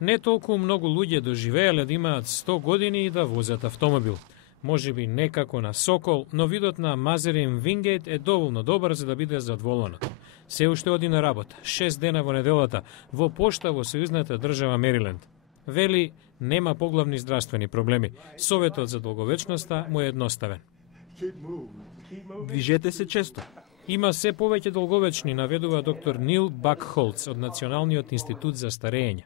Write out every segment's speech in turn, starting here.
Не толку многу луѓе доживеале да имаат 100 години и да возат автомобил. Може би некако на сокол, но видот на Мазерин Вингейт е доволно добар за да биде задоволен. Се уште оди на работа, 6 дена во неделата, во пошта во сојузната држава Мериленд. Вели, нема поглавни здравствени проблеми. Советот за долговечноста му е едноставен. Движете се често. Има се повеќе долговечни, наведува доктор Нил Бакхолц од Националниот институт за старење.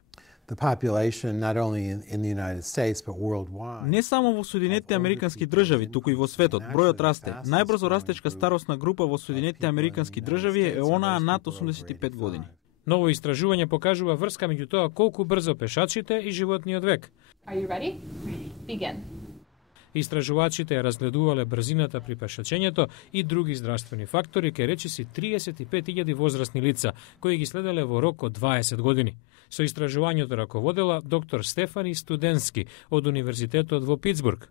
Не само во Соединетите Американски држави, туку и во светот, бројот расте. Најбрзо растечка старосна група во Соединетите Американски држави е онаа над 85 години. Ново истражување покажува врска меѓу тоа колку брзо пешачите и животниот век. Are you ready? Begin. Истражувачите ја разгледувале брзината при пешачењето и други здравствени фактори кај речиси 35.000 возрастни лица, кои ги следеле во рок од 20 години. Со истражувањето раководела доктор Стефани Студенски од Универзитетот во Питсбург.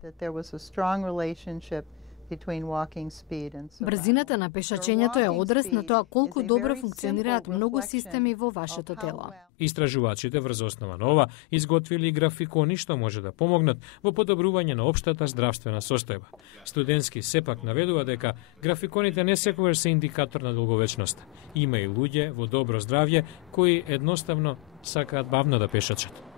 Брзината на пешачењето е одраз на тоа колку добро функционираат многу системи во вашето тело. Истражувачите врз основа на ова изготвили графикони што може да помогнат во подобрување на општата здравствена состојба. Студенски сепак наведува дека графиконите не секогаш се индикатор на долговечноста. Има и луѓе во добро здравје кои едноставно сакаат бавно да пешачат.